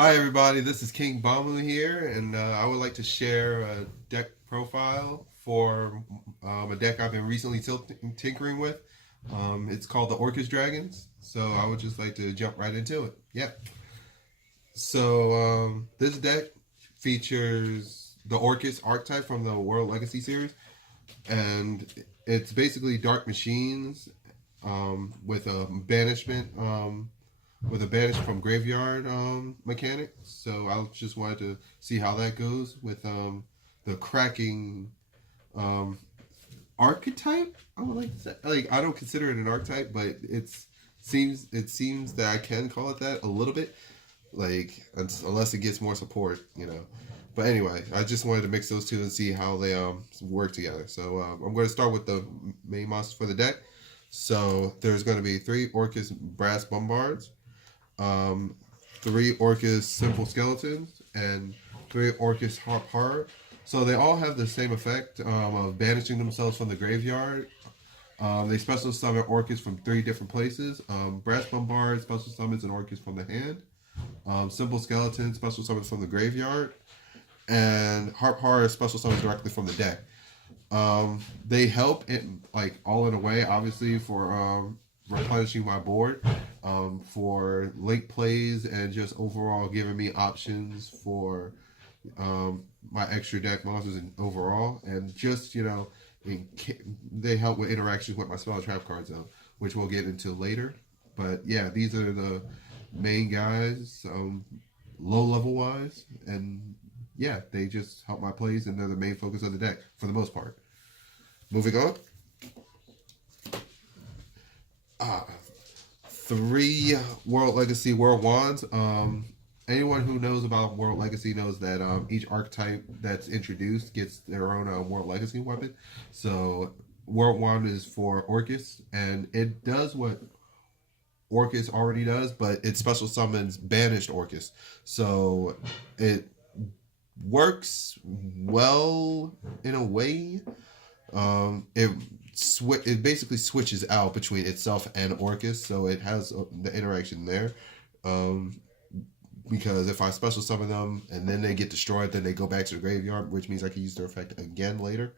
Hi everybody, this is King Bamu here, and I would like to share a deck profile for a deck I've been recently tinkering with. It's called the Orcust Dragons, so I would just like to jump right into it. Yeah. So this deck features the Orcust archetype from the World Legacy series, and it's basically dark machines with a banishment with a banish from graveyard mechanic. So I just wanted to see how that goes with the cracking um, archetype. I would like to say, like, I don't consider it an archetype, but it seems that I can call it that a little bit. Like, unless it gets more support, you know. But anyway, I just wanted to mix those two and see how they work together. So I'm going to start with the main monsters for the deck. So there's going to be 3 Orcus Brass Bombards, um, 3 Orcus Simple Skeletons, and 3 Orcus Harp Horror. So they all have the same effect of banishing themselves from the graveyard. They special summon Orcus from 3 different places. Brass Bombard special summons an Orcus from the hand. Simple Skeleton special summons from the graveyard. And Harp Horror special summons directly from the deck. They help in like all in a way, obviously for replenishing my board, for late plays, and just overall giving me options for my extra deck monsters and overall, and just they help with interactions with my spell trap card zone, which we'll get into later. But yeah, these are the main guys, low level wise, and yeah, they just help my plays, and they're the main focus of the deck for the most part. Moving on. Uh, 3 World Legacy World Wands. Anyone who knows about World Legacy knows that each archetype that's introduced gets their own World Legacy weapon. So World Wand is for Orcus, and it does what Orcus already does, but it special summons banished Orcus. So it works well in a way. It basically switches out between itself and Orcus, so it has the interaction there. Um, because if I special summon them and then they get destroyed, then they go back to the graveyard, which means I can use their effect again later.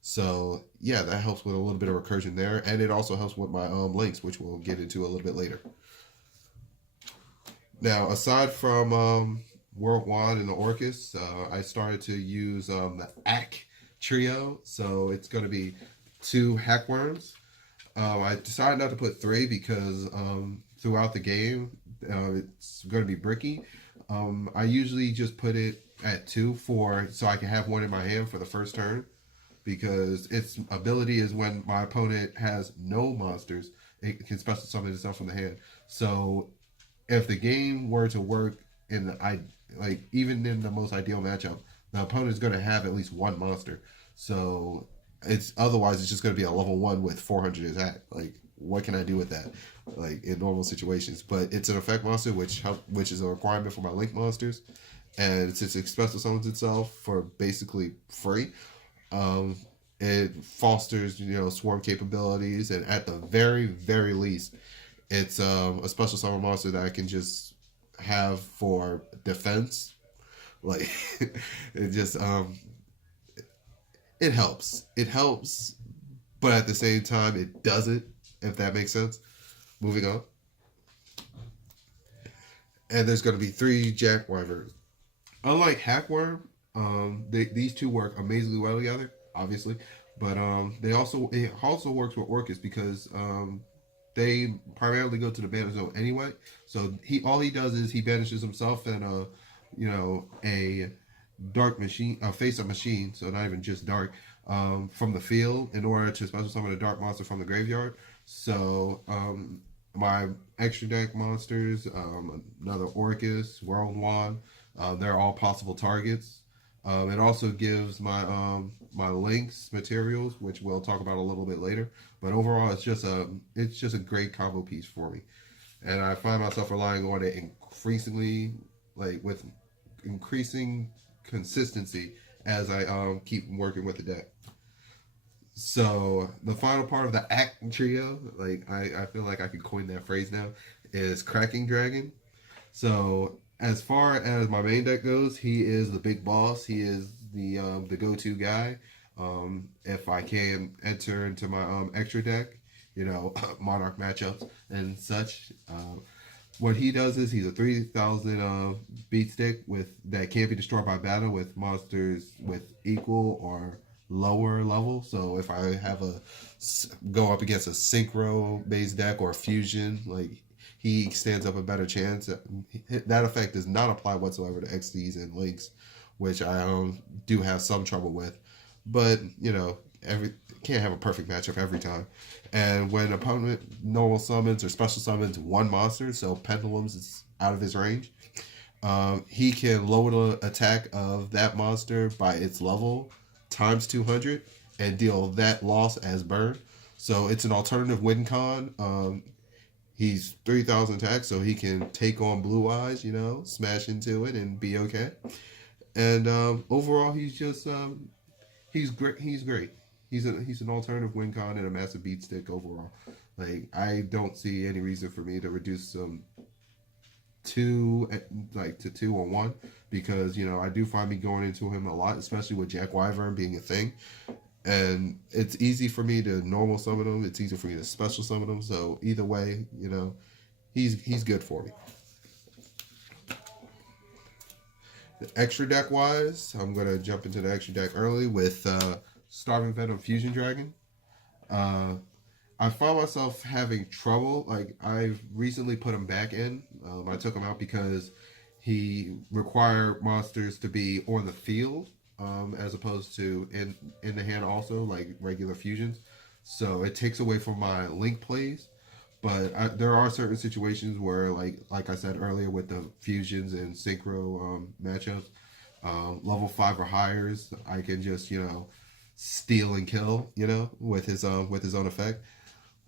So yeah, that helps with a little bit of recursion there, and it also helps with my links, which we'll get into a little bit later. Now, aside from World Wand and the Orcus, I started to use the Ack trio. So it's going to be 2 Hackworms. I decided not to put 3 because throughout the game, it's going to be bricky. I usually just put it at 2 so I can have one in my hand for the first turn, because its ability is when my opponent has no monsters, it can special summon itself from the hand. So if the game were to work in even in the most ideal matchup, the opponent is going to have at least 1 monster. So it's just going to be a level 1 with 400 attack. Like, what can I do with that? Like, in normal situations, but it's an effect monster, which is a requirement for my link monsters, and since it special summons itself for basically free, um, it fosters swarm capabilities, and at the very least, it's a special summon monster that I can just have for defense. Like, it just it helps. It helps, but at the same time, it doesn't. If that makes sense. Moving on. And there's going to be 3 Jack Wyverns. Unlike Hackworm, these 2 work amazingly well together, obviously, but it also works with Orcus because they primarily go to the banner zone anyway. So all he does is he banishes himself and a dark machine, a face of machine, so not even just dark, from the field in order to special summon a dark monster from the graveyard. So my extra deck monsters, another Orcus, World Wand, they're all possible targets. It also gives my links materials, which we'll talk about a little bit later. But overall, it's just a great combo piece for me, and I find myself relying on it increasingly, like with increasing consistency as I keep working with the deck. So the final part of the Act trio, like I feel like I could coin that phrase now, is Cracking Dragon. So As far as my main deck goes, he is the big boss. He is the go-to guy. If I can enter into my extra deck, Monarch matchups and such. What he does is he's a 3,000 beat stick with that can't be destroyed by battle with monsters with equal or lower level. So if I have a go up against a synchro based deck or a fusion, like he stands up a better chance. That effect does not apply whatsoever to XDs and links, which I do have some trouble with. But every can't have a perfect matchup every time. And when opponent normal summons or special summons one monster, so Pendulums is out of his range, he can lower the attack of that monster by its level times 200 and deal that loss as burn. So it's an alternative win con. He's 3,000 attack, so he can take on Blue Eyes, smash into it and be okay. And overall, he's just he's great. He's great. He's an alternative win con and a massive beat stick overall. Like I don't see any reason for me to reduce to 2 or 1 because I do find me going into him a lot, especially with Jack Wyvern being a thing. And it's easy for me to normal summon him. It's easy for me to special summon him. So either way, he's good for me. The extra deck wise, I'm gonna jump into the extra deck early with Starving Venom Fusion Dragon. I found myself having trouble. Like I've recently put him back in. I took him out because he required monsters to be on the field. As opposed to in the hand also, like regular fusions. So it takes away from my link plays. But there are certain situations where, like I said earlier with the fusions and synchro matchups, level 5 or higher, I can just, steal and kill, with his own effect.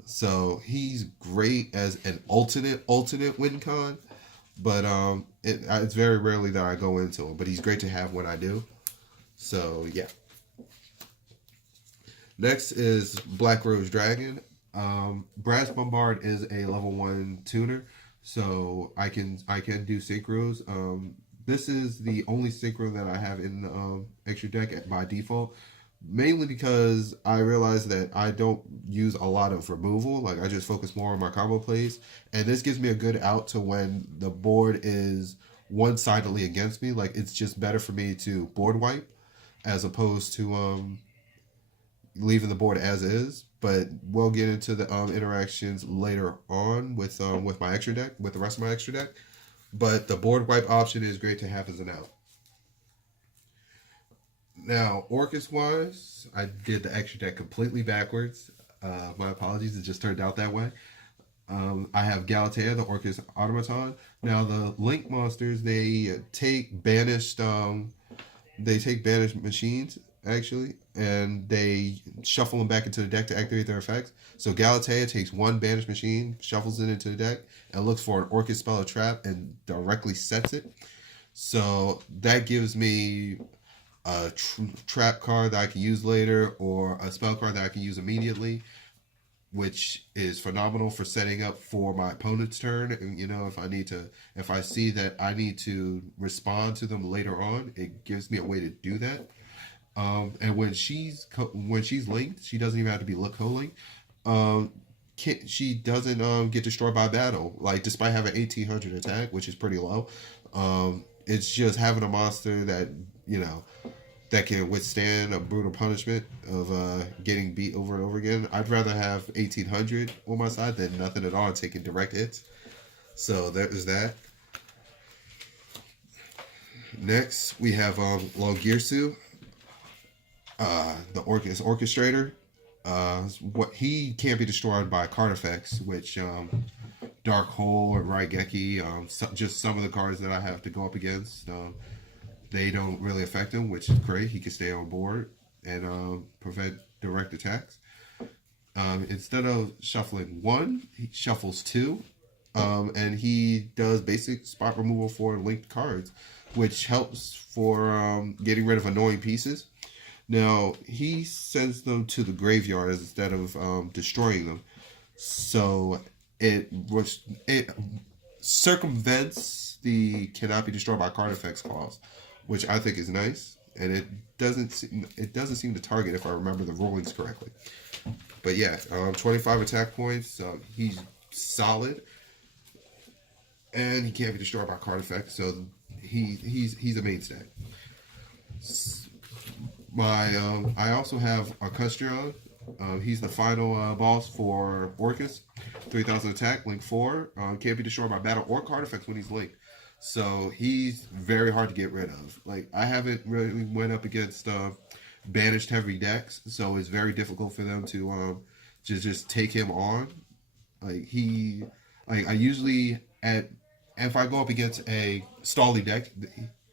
So he's great as an alternate win con. But it's very rarely that I go into him. But he's great to have when I do. So yeah. Next is Black Rose Dragon. Brass Bombard is a level 1 tuner, so I can do synchros. This is the only synchro that I have in the extra deck by default, mainly because I realize that I don't use a lot of removal. Like I just focus more on my combo plays, and this gives me a good out to when the board is one-sidedly against me. Like it's just better for me to board wipe as opposed to leaving the board as is. But we'll get into the interactions later on with my extra deck, with the rest of my extra deck. But the board wipe option is great to have as an out. Now, Orcust wise, I did the extra deck completely backwards. My apologies, it just turned out that way. I have Galatea, the Orcust Automaton. Now, the Link monsters, they take banished machines, actually, and they shuffle them back into the deck to activate their effects. So Galatea takes one banished machine, shuffles it into the deck, and looks for an Orcust spell or trap and directly sets it. So that gives me a trap card that I can use later or a spell card that I can use immediately, which is phenomenal for setting up for my opponent's turn. And, if I see that I need to respond to them later on, it gives me a way to do that. And when she's linked, she doesn't even have to be co-linked. She doesn't get destroyed by battle. Like despite having 1,800 attack, which is pretty low, it's just having a monster that that can withstand a brutal punishment of getting beat over and over again. I'd rather have 1,800 on my side than nothing at all and taking direct hits. So there's that. Next, we have Longirsu. The Orcustrator. What he can't be destroyed by card effects, which Dark Hole or Raigeki, just some of the cards that I have to go up against, they don't really affect him, which is great. He can stay on board and prevent direct attacks. Instead of shuffling 1, he shuffles 2, and he does basic spot removal for linked cards, which helps for getting rid of annoying pieces. Now, he sends them to the graveyard instead of destroying them. So it circumvents the cannot be destroyed by card effects clause, which I think is nice, and it doesn't seem to target if I remember the rulings correctly. But yeah, 25 attack points. He's solid, and he can't be destroyed by card effects, so he's a mainstay. I also have Orcustrion. He's the final boss for Orcust. 3,000 attack, link 4. Can't be destroyed by battle or card effects when he's linked. So he's very hard to get rid of. Like, I haven't really went up against banished heavy decks, so it's very difficult for them to just take him on. I usually if I go up against a Stally deck,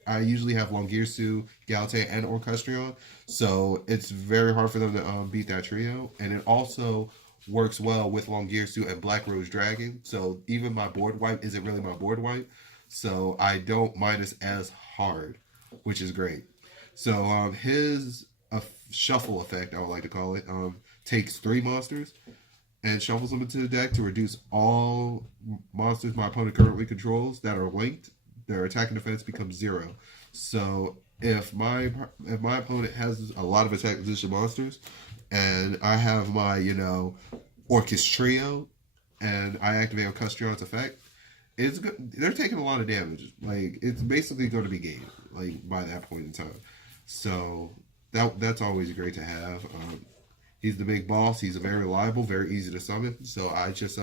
I usually have Longirsu, Galate, and Orcustrion, so it's very hard for them to beat that trio. And it also works well with Longirsu and Black Rose Dragon, so even my board wipe isn't really my board wipe, so I don't minus as hard, which is great. So his shuffle effect, I would like to call it, takes 3 monsters and shuffles them into the deck to reduce all monsters my opponent currently controls that are linked. Their attack and defense becomes 0. So if my opponent has a lot of attack position monsters, and I have my Orcustrion, and I activate Orcustrion's effect, it's good. They're taking a lot of damage. Like, it's basically going to be game, like, by that point in time. So that's always great to have. He's the big boss. He's very reliable, very easy to summon. So I just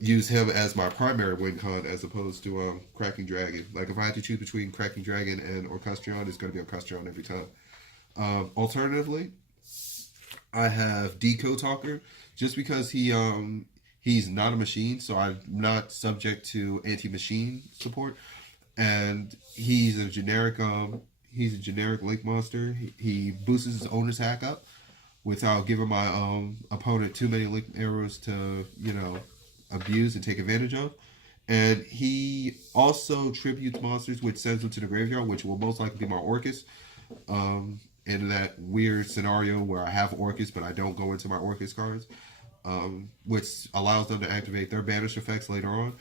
use him as my primary win con as opposed to Cracking Dragon. Like, if I had to choose between Cracking Dragon and Orcustrion, it's going to be Orcustrion every time. Alternatively, I have Decode Talker, just because he's not a machine, so I'm not subject to anti-machine support, and he's a generic link monster. He boosts his own attack up without giving my opponent too many link arrows to abuse and take advantage of. And he also tributes monsters, which sends them to the graveyard, which will most likely be my Orcust. In that weird scenario where I have Orcust, but I don't go into my Orcust cards, which allows them to activate their banished effects later on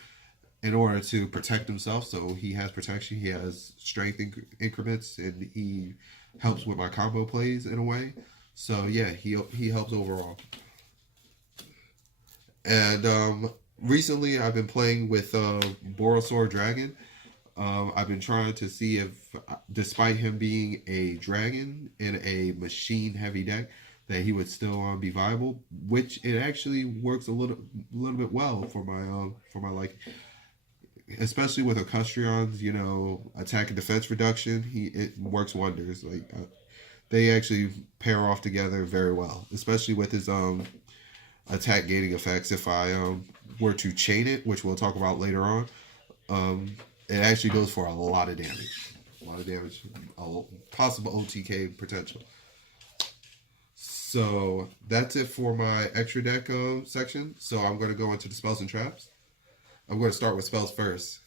in order to protect himself. So he has protection, he has strength increments, and he helps with my combo plays in a way. So yeah, he helps overall. And recently I've been playing with Borosaur Dragon. I've been trying to see if, despite him being a dragon in a machine-heavy deck, that he would still be viable, which it actually works a little bit well for my liking. Especially with Orcustrion's, attack and defense reduction, it works wonders. Like, they actually pair off together very well, especially with his attack gating effects. If I were to chain it, which we'll talk about later on, it actually goes for a lot of damage. A possible OTK potential. So that's it for my extra deck section. So I'm going to go into the spells and traps. I'm going to start with spells first.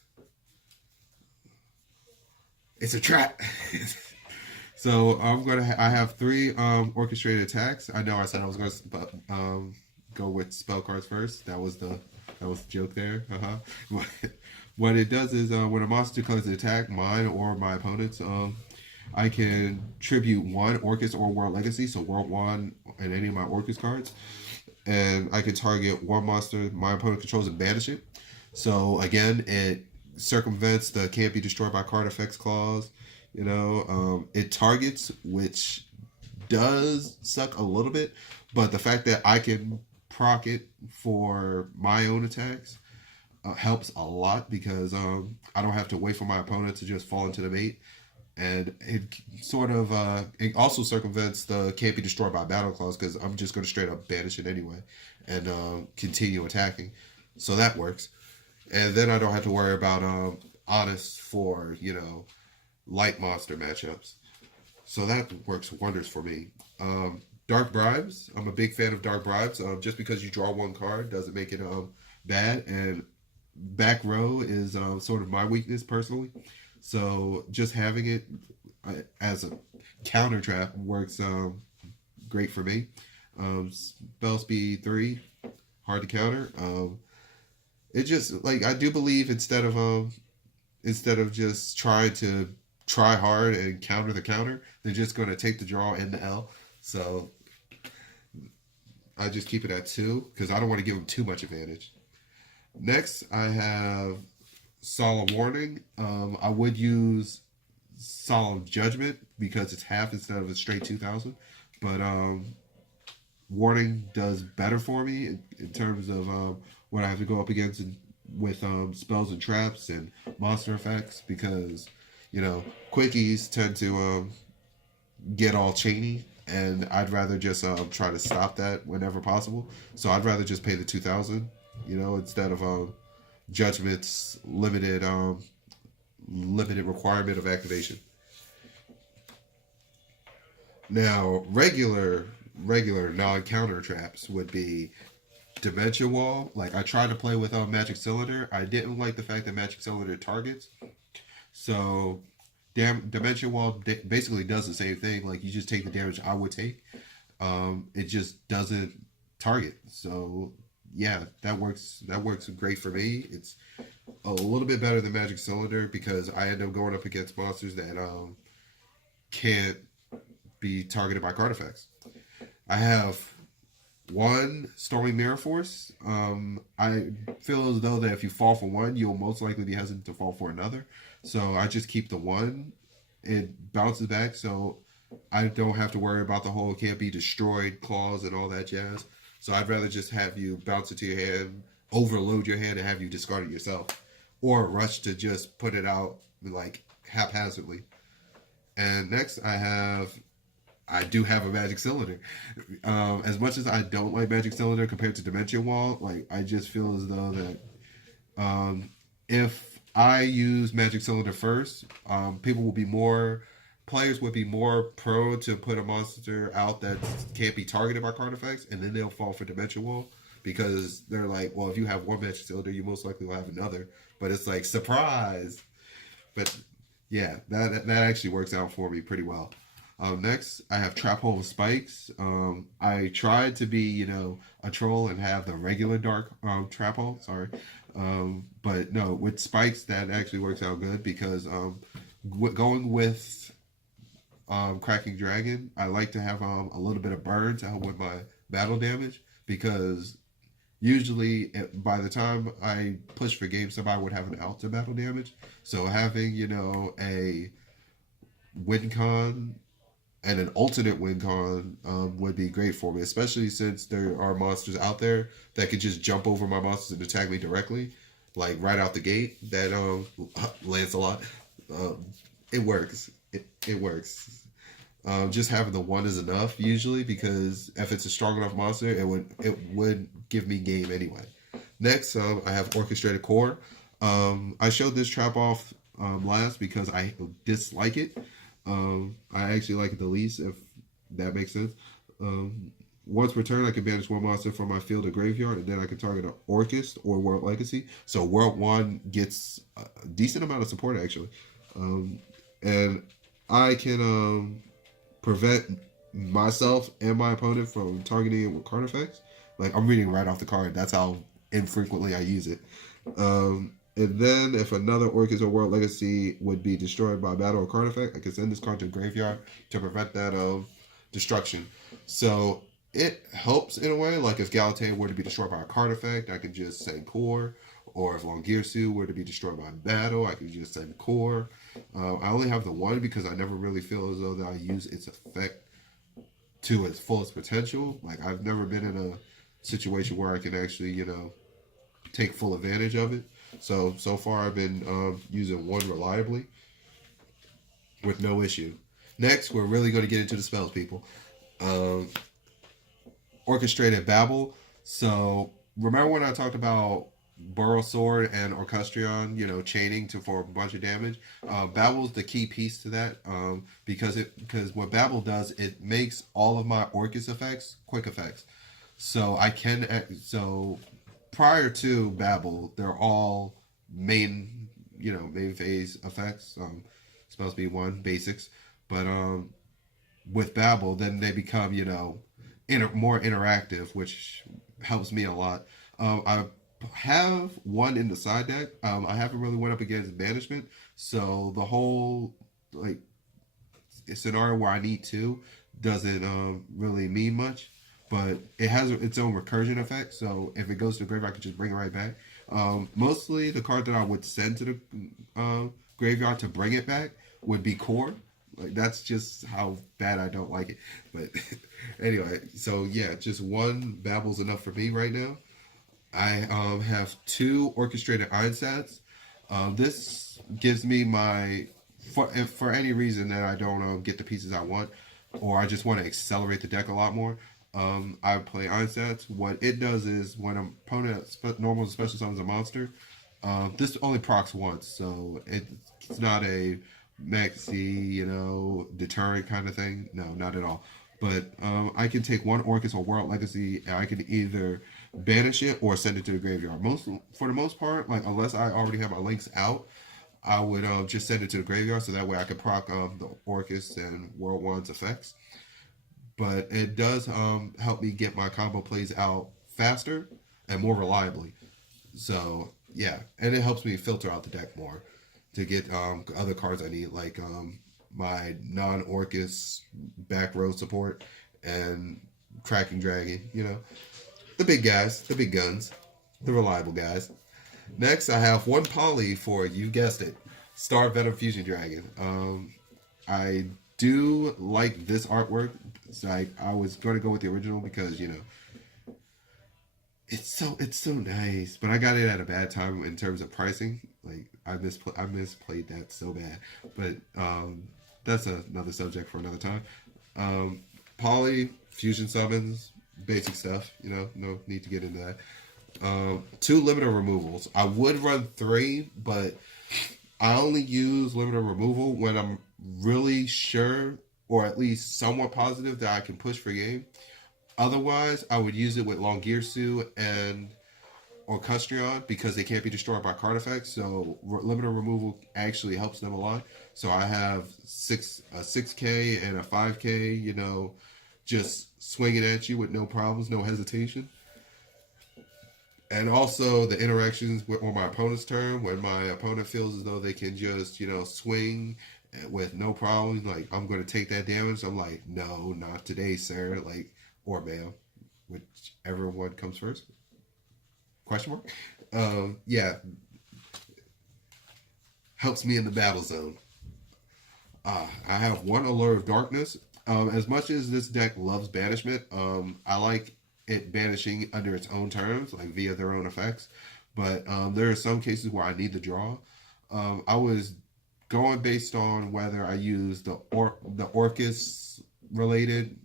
It's a trap. So I have 3 orchestrated attacks. I know I said I was going to go with spell cards first. That was the joke there. What it does is when a monster comes to attack mine or my opponent's, I can tribute 1 Orcust or World Legacy, so World 1 and any of my Orcust cards, and I can target 1 monster my opponent controls and banish it. So again, it circumvents the can't be destroyed by card effects clause. It targets, which does suck a little bit, but the fact that I can proc it for my own attacks helps a lot, because I don't have to wait for my opponent to just fall into the bait. And it sort of it also circumvents the can't be destroyed by battle clause, because I'm just going to straight up banish it anyway and continue attacking. So that works. And then I don't have to worry about Honest for light monster matchups. So that works wonders for me. Dark Bribes. I'm a big fan of Dark Bribes. Just because you draw 1 card doesn't make it bad. And back row is sort of my weakness personally. So just having it as a counter trap works great for me. Spell speed 3, hard to counter. It just, like, I do believe instead of instead of just trying to try hard and counter the counter, they're just going to take the draw and the L. So I just keep it at 2 because I don't want to give them too much advantage. Next, I have Solemn Warning. I would use Solemn Judgment because it's half instead of a straight 2,000. But Warning does better for me in terms of what I have to go up against with spells and traps and monster effects because, quickies tend to get all chainy, and I'd rather just try to stop that whenever possible. So I'd rather just pay the 2,000, instead of Judgment's limited requirement of activation. Now, regular non-counter traps would be Dementia Wall. Like, I tried to play with Magic Cylinder. I didn't like the fact that Magic Cylinder targets. So, Dementia Wall basically does the same thing. Like, you just take the damage I would take. It just doesn't target. So, yeah, that works great for me. It's a little bit better than Magic Cylinder because I end up going up against monsters that can't be targeted by card effects. I have one Stormy Mirror Force. I feel as though that if you fall for one, you'll most likely be hesitant to fall for another. So I just keep the one. It bounces back, so I don't have to worry about the whole can't be destroyed clause and all that jazz. So I'd rather just have you bounce it to your hand, overload your hand, and have you discard it yourself. Or rush to just put it out like haphazardly. And next I do have a Magic Cylinder. As much as I don't like Magic Cylinder compared to Dimension Wall, like I just feel as though that if I use Magic Cylinder first, players would be more prone to put a monster out that can't be targeted by card effects, and then they'll fall for Dimension Wall because they're like, well, if you have one Magic Cylinder, you most likely will have another. But it's like surprise. But yeah, that actually works out for me pretty well. Next, I have Trap Hole with Spikes. I tried to be, a troll and have the regular dark Trap Hole. Sorry. But no, with Spikes, that actually works out good because going with Cracking Dragon, I like to have a little bit of burn to help with my battle damage because usually by the time I push for game, somebody would have an out to battle damage. So having, a win con and an alternate win con would be great for me, especially since there are monsters out there that could just jump over my monsters and attack me directly, like right out the gate. That Lancelot, it works. It works. Just having the one is enough usually because if it's a strong enough monster, it would give me game anyway. Next, I have Orchestrated Core. I showed this trap off last because I dislike it. I actually like it the least, if that makes sense. Once per turn, I can banish one monster from my field or graveyard, and then I can target an Orcust or World Legacy. So World 1 gets a decent amount of support, actually. And I can prevent myself and my opponent from targeting it with card effects. Like, I'm reading right off the card. That's how infrequently I use it. And then if another Orcust or World Legacy would be destroyed by battle or card effect, I can send this card to the graveyard to prevent that destruction. So it helps in a way. Like if Galatea were to be destroyed by a card effect, I can just send Core. Or if Longirsu were to be destroyed by battle, I can just send Core. I only have the one because I never really feel as though that I use its effect to its fullest potential. Like I've never been in a situation where I can actually, take full advantage of it. So far I've been using one reliably with no issue. Next, we're really going to get into the spells, people. Orchestrated Babel. So remember when I talked about Burrow Sword and Orcustrion, chaining for a bunch of damage? Babel's the key piece to that because what Babel does, it makes all of my Orcust effects quick effects. So prior to Babel, they're all main phase effects. Spells be one basics, but with Babel, then they become more interactive, which helps me a lot. have one in the side deck. I haven't really went up against banishment, so the whole like scenario where I need two doesn't really mean much. But it has its own recursion effect, so if it goes to the graveyard, I can just bring it right back. Mostly, the card that I would send to the graveyard to bring it back would be Core. Like that's just how bad I don't like it. But anyway, so yeah, just one Babble's enough for me right now. I have two orchestrated Einsatz. This gives me my if for any reason that I don't get the pieces I want, or I just want to accelerate the deck a lot more. I play Einsatz. What it does is when an opponent normal special summons a monster, this only procs once, so it's not a maxi, deterrent kind of thing. No, not at all. But I can take one Orcust or World Legacy, and I can either banish it or send it to the graveyard. For the most part, like unless I already have my links out, I would just send it to the graveyard so that way I could proc the Orcust and World One's effects. But it does help me get my combo plays out faster and more reliably. So yeah, and it helps me filter out the deck more to get other cards I need, like my non-Orcust back row support and Cracking Dragon. The big guys, the big guns, the reliable guys. Next, I have one poly for, you guessed it, Star Venom Fusion Dragon. I do like this artwork. So I was going to go with the original because it's so nice, but I got it at a bad time in terms of pricing. Like I misplayed that so bad, but that's another subject for another time. Poly fusion summons, basic stuff. No need to get into that. Two limited removals. I would run three, but I only use limited removal when I'm really sure, or at least somewhat positive, that I can push for game. Otherwise, I would use it with Longirsu and Orcustrion because they can't be destroyed by card effects. So limited removal actually helps them a lot. So I have a 6K and a 5K, just swinging at you with no problems, no hesitation. And also the interactions on my opponent's turn, when my opponent feels as though they can just, swing with no problems, like I'm going to take that damage. I'm like, no, not today, sir. Like, or ma'am, whichever one comes first. Question mark? Yeah. Helps me in the battle zone. I have one Allure of Darkness. As much as this deck loves banishment, I like it banishing under its own terms, like via their own effects. But there are some cases where I need the draw. I was going based on whether I use the Orcust related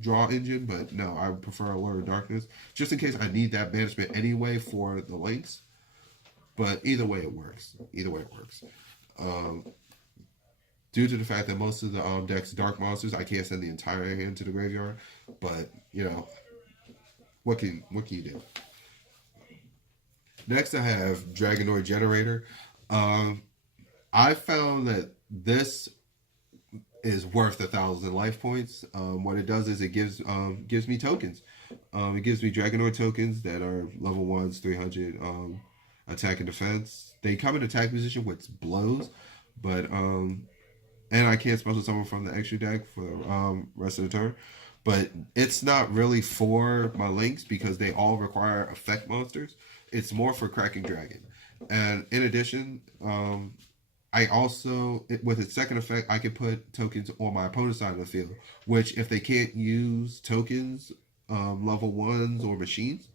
draw engine, but no, I prefer Allure of Darkness, just in case I need that banishment anyway for the links. But either way it works. Due to the fact that most of the deck's dark monsters, I can't send the entire hand to the graveyard. But what can you do? Next, I have Dragonoid Generator. I found that this is worth 1,000 life points. What it does is it gives me tokens. It gives me Dragonoid tokens that are level 1s, 300 attack and defense. They come in attack position with blows, but and I can't special summon from the extra deck for the rest of the turn. But it's not really for my links because they all require effect monsters. It's more for Cracking Dragon. And in addition, I also, with its second effect, I can put tokens on my opponent's side of the field, which if they can't use tokens, level 1s or machines,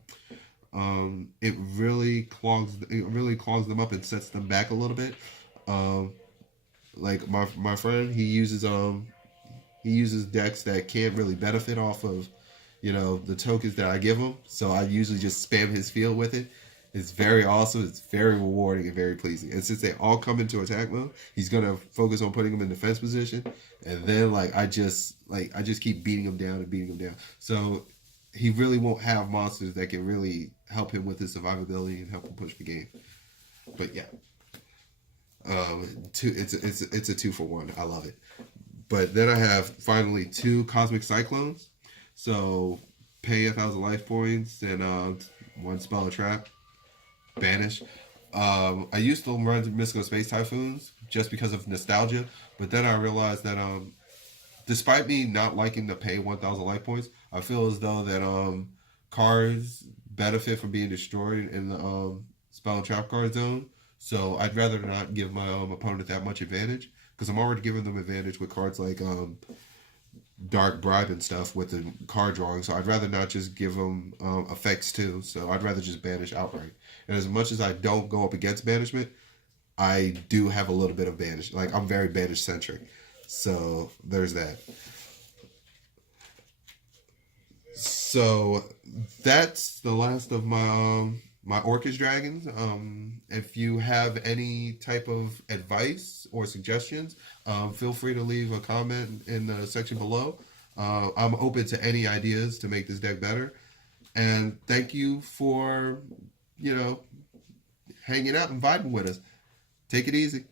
it really clogs them up and sets them back a little bit. Like my friend, he uses decks that can't really benefit off of the tokens that I give him, so I usually just spam his field with it. It's very awesome. It's very rewarding and very pleasing. And since they all come into attack mode, he's gonna focus on putting them in defense position, and then I just keep beating him down and beating him down. So he really won't have monsters that can really help him with his survivability and help him push the game. But yeah, it's a 2-for-1. I love it. But then I have finally 2 Cosmic Cyclones. So pay 1,000 life points and one spell a trap, banish. I used to run Mystical Space Typhoons just because of nostalgia, but then I realized that despite me not liking to pay 1,000 life points, I feel as though that cards benefit from being destroyed in the spell and trap card zone. So I'd rather not give my opponent that much advantage because I'm already giving them advantage with cards like Dark Bribe and stuff with the card drawing. So I'd rather not just give them effects too. So I'd rather just banish outright. And as much as I don't go up against banishment, I do have a little bit of banish. Like I'm very banish centric. So there's that. So that's the last of my Orcust dragons. If you have any type of advice or suggestions, feel free to leave a comment in the section below. I'm open to any ideas to make this deck better. And thank you for, hanging out and vibing with us. Take it easy.